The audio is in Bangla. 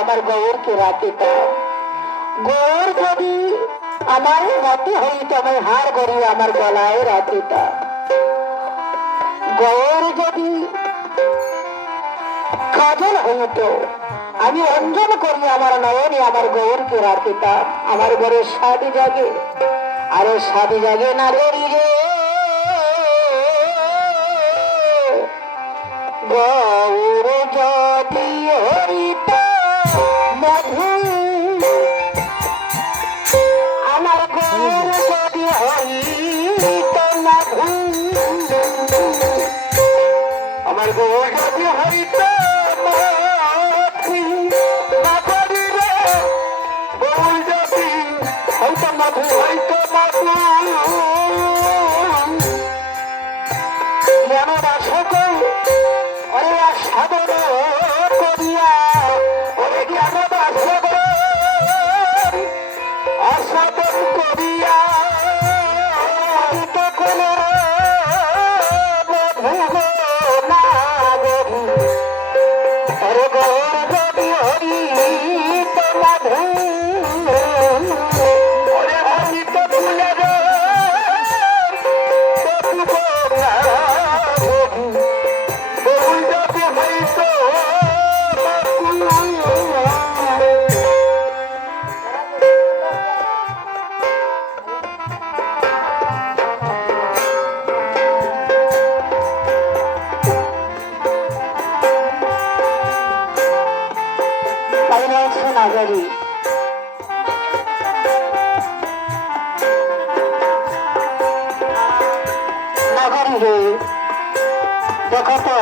আমার গৌরকে রাখিতাম। গৌর যদি আমার মতে হইত আমি হার গড়িয়ে আমার গলায় রাখিতাম। গৌর যদি কাজল হইত আমি অঞ্জন করি আমার নয়নে আমার গৌরকে রাখিতাম। আমার ঘরে সাদি জাগে আরে সাদি জাগে না গরি রে গৌর যদি হইত মধু আমার গৌর যদি হইত মধু আমার গৌর যদি হইত মধু হইত মধু কেন বাসক ওরে সাধন করিয়া ওরে জ্ঞান বাসক অসাধন করিয়া তখন মধু না গরু ওরে গৌর যদি হইত মধু নাগরী নাগরী রে দেখো তো